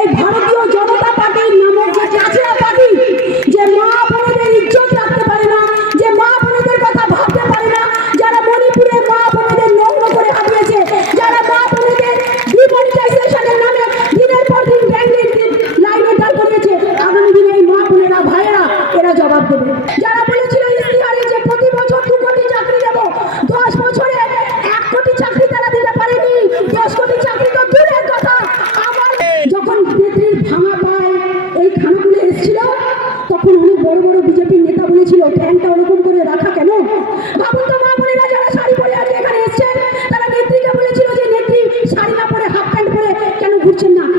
এই ভারত కూర్చున్న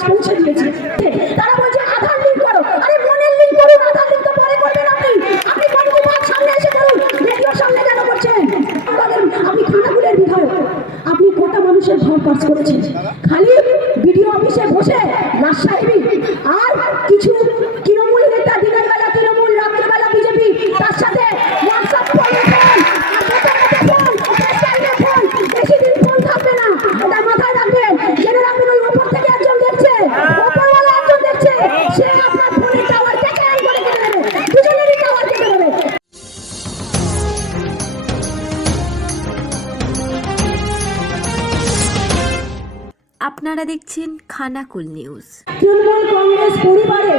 Pode continuar. আপনারা দেখছেন খানাকুল নিউজ। তৃণমূল কংগ্রেস পরিবারে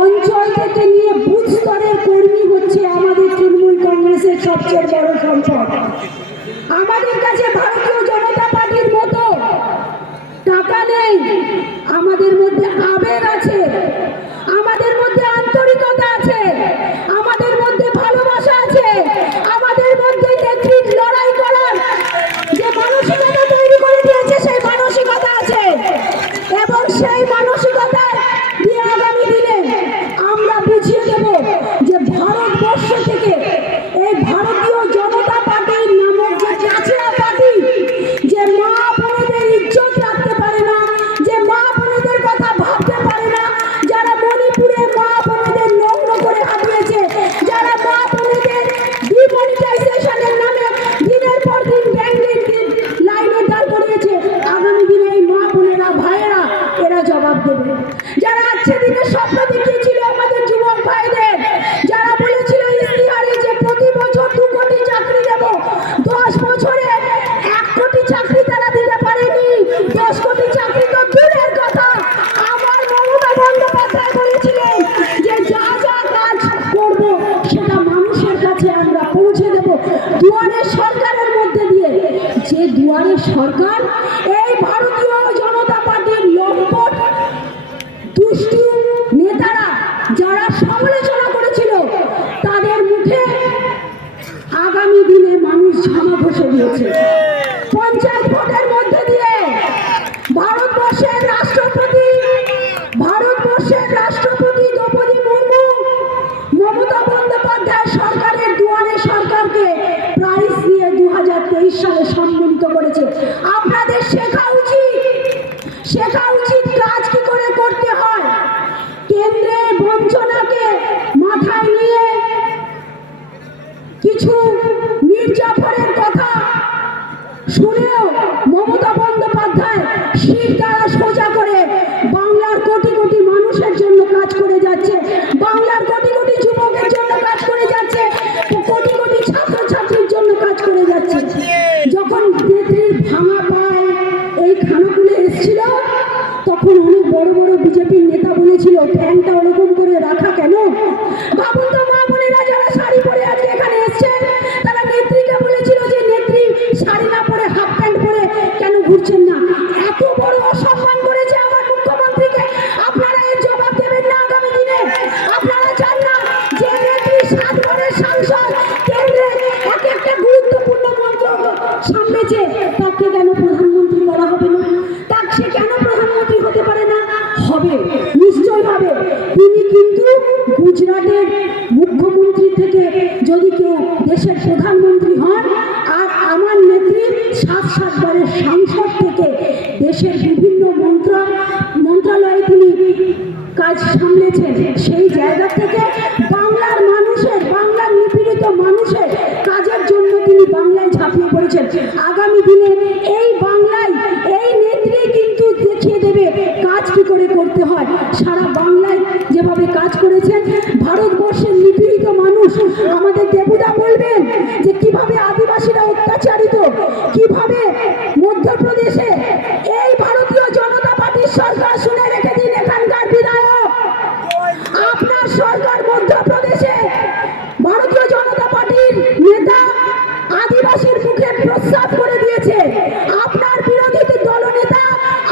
অঞ্চল থেকে নিয়ে বুথ স্তরের কর্মী হচ্ছে আমাদের তৃণমূল কংগ্রেসের সবচেয়ে বড় সম্পদ। আমাদের কাছে ভারতীয় জনতা পার্টির মতো টাকা নেই। আমাদের মধ্যে আবেগ আছে। জবাব দেবে। যারা আজকে দিনে স্বপ্ন দেখিয়েছিল আমাদের যুবক ভাইদের, যারা বলেছিল ইস্তিহারে যে প্রতি বছর দু কোটি চাকরি দেব, দশ বছরে এক কোটি চাকরি তারা দিতে পারেনি। দশ কোটি চাকরি তো দূরের কথা। আমার মমতা বন্দ্যোপাধ্যায় বলেছিলেন যে যা যা কাজ করব সেটা মানুষের কাছে আমরা পৌঁছে দেব। দুয়ারের সরকারের মধ্যে দিয়ে। যে দুয়ারের সরকার ভারতবর্ষের রাষ্ট্রপতি ভারতবর্ষের রাষ্ট্রপতি দ্রৌপদী মুর্মু, মমতা বন্দ্যোপাধ্যায় সরকারের দুয়ারে সরকারকে প্রাইজ দিয়ে দু সালে সম্মানিত করেছে। আপনাদের শেখা উচিত। শেখা উচিত কাজ কি করে করতে হয়? কেন্দ্রের বঞ্চনাকে মাথায় নিয়ে কিছু মির্জাফরের কথা শুনে তখন অনেক বড় বড় বিজেপির নেতা বলেছিল ফ্যানটা ওরকম করে রাখা কেন? বাবু তো মা বোনেরা দেশের প্রধানমন্ত্রী হন আর আমার নেত্রী সাত সাতবারের সাংসদ থেকে দেশের বিভিন্ন মন্ত্র মন্ত্রণালয়ে তিনি কাজ সামলেছেন। সেই জায়গা থেকে বাংলার মানুষের, বাংলার নিপীড়িত মানুষের কাজের জন্য তিনি বাংলায় ঝাঁপিয়ে পড়েছেন। আগামী দিনে এই বাংলায় এই নেত্রী কিন্তু দেখিয়ে দেবে কাজ কি করে করতে হয়। সারা বাংলায় যেভাবে কাজ করেছেন আমাদের দেবুদা বলবেন যে কীভাবে আদিবাসীরা অত্যাচারিত, কীভাবে মধ্যপ্রদেশে এই ভারতীয় জনতা পার্টির সরকার শুনে রেখে দিন এখানকার বিধায়ক। আপনার সরকার মধ্যপ্রদেশে ভারতীয় জনতা পার্টির নেতা আদিবাসীর মুখে প্রস্তাব করে দিয়েছে আপনার বিরোধী দলনেতা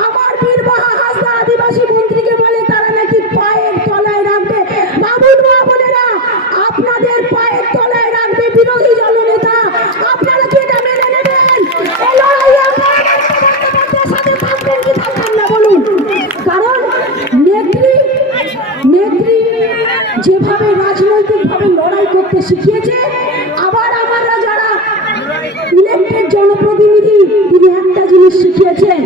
আমার বীরবাহা হাসদা আদিবাসী মন্ত্রীকে বলে তারা নাকি পায়ের তলায় রাখবে বাবুল মা বলে না আপনাদের পায়ের তলায় রাখবে বিরোধী দলনেতা আপনারা কি এটা মেনে নেবেন এই লড়াইয়ে আপনারা মমতা বন্দ্যোপাধ্যায়ের সাথে থাকবেন কি থাকবেন না বলুন কারণ নেত্রী নেত্রী যেভাবে রাজনৈতিকভাবে লড়াই করতে শিখিয়েছে, আবার আমরা যারা ইলেক্টেড জনপ্রতিনিধি, তিনি একটা জিনিস শিখিয়েছেন,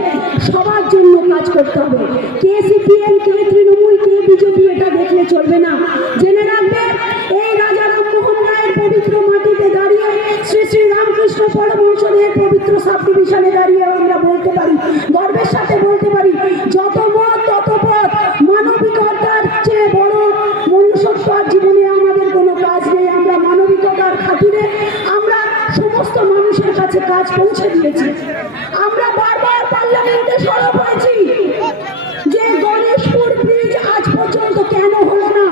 সবার জন্য কাজ করতে হবে। কে সিপিএম, কে তৃণমূল, কে বিজেপি, এটা দেখলে চলবে না। জেনে রাখবে, এই রাজা রামমোহন রায়ের পবিত্র মাটিতে দাঁড়িয়ে, শ্রী শ্রী রামকৃষ্ণ পরমহংসদের পবিত্র সাব ডিভিশনে দাঁড়িয়ে আমরা বলতে পারি, গর্বের সাথে বলতে পারি যত মত তত পথ মানবিকতার চেয়ে বড় মনুষ্যত্ব আর জীবনে আমাদের কোনো কাজ নেই আমরা মানবিকতার খাতিরে আমরা সমস্ত মানুষের কাছে কাজ পৌঁছে দিয়েছি আমরা বারবার পার্লামেন্টে সরব হয়েছি যে গণেশপুর ব্রিজ আজ পর্যন্ত কেন হলো না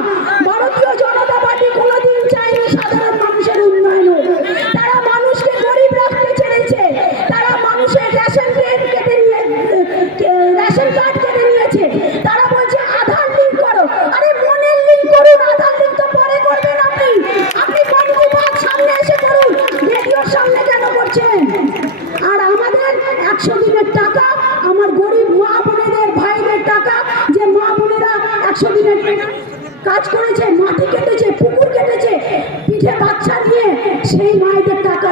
ভারতীয় জনতা পার্টি কোনোদিন চায়নি সাধারণ মানুষের উন্নয়ন হোক। তারা মানুষকে গরিব রাখতে চেয়েছে তারা মানুষের রেশন ট্রেন কেটে নিয়ে এ, রেশন কার্ড কেটে নিয়েছে তারা বলছে আধার লিঙ্ক করো আরে মনের লিঙ্ক করুন আধার লিঙ্ক তো পরে করবেন আপনি আপনি কমিটি বাদ সামনে এসে করুন রেডিওর সামনে কেন করছেন আর আমাদের একশো দিনের টাকা আমার গরিব মা বোনেদের ভাইদের টাকা যে মা বোনেরা একশো দিনের কাজ করেছে মাটি কেটেছে পুকুর কেটেছে পিঠে বাচ্চা নিয়ে সেই মায়েদের টাকা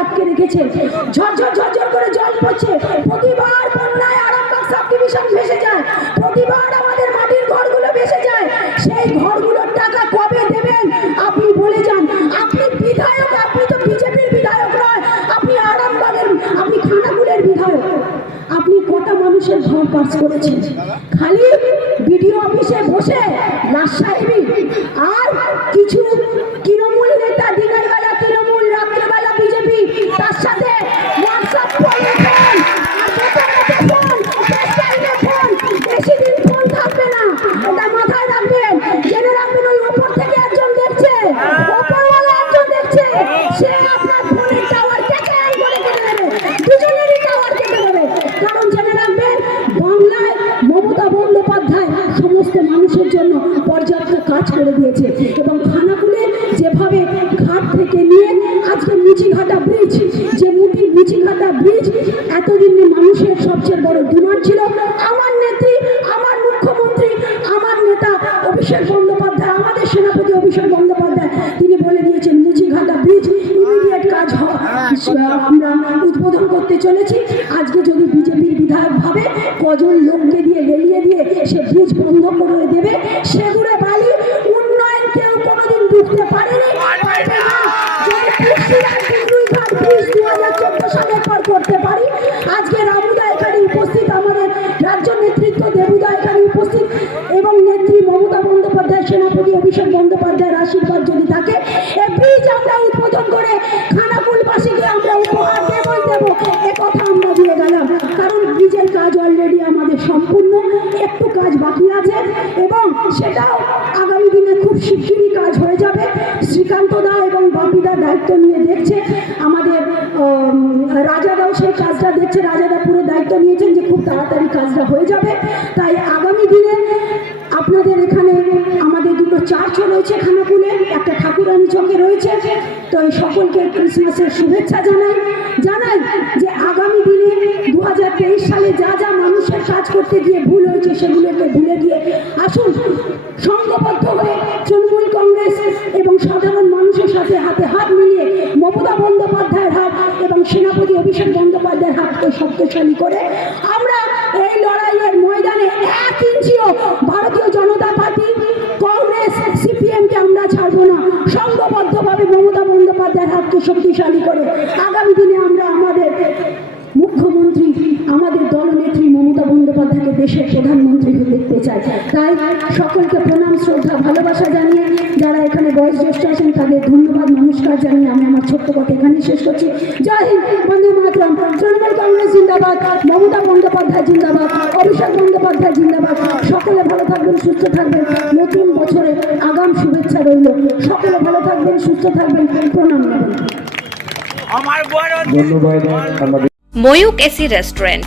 রেখেছে ঝরঝর ঝরঝর করে জল পড়ছে। প্রতিবার বন্যায় আরামবাগ সাব ডিভিশন ভেসে যায়। প্রতিবার আমাদের মাটির ঘরগুলো ভেসে যায়। সেই ঘরগুলোর টাকা কবে দেবেন? আপনি বলে যান। আপনি বিধায়ক, আপনি তো বিজেপির বিধায়ক নয়। আপনি আরামবাগের, আপনি খানাকুলের বিধায়ক। আপনি কটা মানুষের ঘর পাস করেছেন? খালি বিডিও অফিসে বসে রাজসাহেবী আর কিছু তৃণমূল নেতা দিনের বেলা তৃণমূল রাত্রেবেলা বিজেপি তার সাথে হোয়াটসঅ্যাপ ফোনে ফোন আর দোকানেতে ফোন টেক্সটাইলে ফোন বেশি দিন ফোন থাকবে না এটা মাথায় রাখবেন জেনে রাখবেন ওই ওপর থেকে একজন দেখছে ওপরওয়ালা একজন দেখছে সে আপনার ফোনের টাওয়ার কেটে আই করে কেটে দেবে দুজনেরই টাওয়ার কেটে দেবে কারণ জেনে রাখবেন বাংলায় মমতা বন্দ্যোপাধ্যায় সমস্ত মানুষের জন্য পর্যাপ্ত কাজ করে দিয়েছে। এবং খানাকুলে যেভাবে ঘাট থেকে নিয়ে আজকে মুচিঘাটা ব্রিজ, যে মুটি মুচিঘাটা ব্রিজ, এতদিন মানুষের সবচেয়ে বড় ডিমান্ড ছিল, আমার নেত্রী, আমার মুখ্যমন্ত্রী, আমার নেতা অভিষেক বন্দ্যোপাধ্যায়, আমাদের সেনাপতি অভিষেক বন্দ্যোপাধ্যায়, তিনি বলে দিয়েছেন, মুচিঘাটা ব্রিজ ইমিডিয়েট কাজ আমরা উদ্বোধন করতে চলেছি। আজকে যদি বিজেপির বিধায়ক ভাবে কজন লোককে দিয়ে লেলিয়ে দিয়ে সে ব্রিজ বন্ধ করে দেবে সেগুলো বালি উন্নয়ন কেউ কোনোদিন ঢুকতে পারেনি পারবে না যদি কুশিয়ার ডিগ্রিঘাট ব্রিজ দু হাজার চোদ্দ সালের পর করতে পারি। আজকে রামুদা এখানে উপস্থিত, আমাদের রাজ্য নেতৃত্ব দেবুদা এখানে উপস্থিত, এবং নেত্রী মমতা বন্দ্যোপাধ্যায়, সেনাপতি অভিষেক বন্দ্যোপাধ্যায়ের আশীর্বাদ যদি থাকে এই ব্রিজ আমরা উদ্বোধন করে খানাকুলবাসীকে আমরা উপহার দেবই দেব। এ কথা আমরা দিয়ে গেলাম, কারণ ব্রিজের কাজ অলরেডি আমাদের সম্পূর্ণ, একটু কাজ বাকি আছে, এবং সেটাও আগামী দিনে খুব শিগগিরই কাজ হয়ে যাবে। শ্রীকান্ত দা এবং বাপিদা দায়িত্ব নিয়ে দেখছে। আমাদের রাজাদাও সেই কাজটা দেখছে। রাজাদা পুরো দায়িত্ব নিয়েছেন যে খুব তাড়াতাড়ি কাজটা হয়ে যাবে। তাই আগামী দিনে আপনাদের এখানে আমাদের দুটো চার্চও রয়েছে খানাকুলে। একটা ঠাকুরানী চকে রয়েছে। তো এই সকলকে ক্রিসমাসের শুভেচ্ছা জানাই। জানাই যে আগামী দিনে দু হাজার তেইশ সালে যা যা মানুষের কাজ করতে গিয়ে ভুল হয়েছে সেগুলোকে ভুলে গিয়ে আসুন সংঘবদ্ধ হয়ে তৃণমূল কংগ্রেস এবং সাধারণ মানুষের সাথে হাতে হাত মিলিয়ে মমতা বন্দ্যোপাধ্যায়ের হাত এবং সেনাপতি অভিষেক বন্দ্যোপাধ্যায়ের হাতকে শক্তিশালী করে আমরা এই লড়াইয়ের ময়দানে এক ইঞ্চিও ভারতীয় জনতা পার্টি, কংগ্রেস সিপিএমকে আমরা ছাড়বো না। সংঘবদ্ধভাবে মমতা বন্দ্যোপাধ্যায়ের হাতকে শক্তিশালী করে আগামী দিনে আমরা আমাদের মুখ্যমন্ত্রী, আমাদের দলনেত্রী মমতা বন্দ্যোপাধ্যায়কে দেশের প্রধানমন্ত্রী দেখতে চাই। তাই সকলকে প্রণাম, শ্রদ্ধা, ভালোবাসা জানিয়ে যারা এখানে বয়স জ্যেষ্ঠ আছেন তাদের ধন্যবাদ, নমস্কার জানিয়ে আমি আমার ছোট্ট কথা এখানেই শেষ করছি। জয় হিন্দ, বন্দে মাতরম কারণে কংগ্রেস জিন্দাবাদ মমতা বন্দ্যোপাধ্যায় জিন্দাবাদ অভিষেক বন্দ্যোপাধ্যায় জিন্দাবাদ। সকলে ভালো থাকবেন সুস্থ থাকবেন। নতুন বছরে আগাম শুভেচ্ছা রইল। সকলে ভালো থাকবেন সুস্থ থাকবেন। প্রণাম নেবেন। ধন্যবাদ ময়ূক এসি রেস্টুরেন্ট।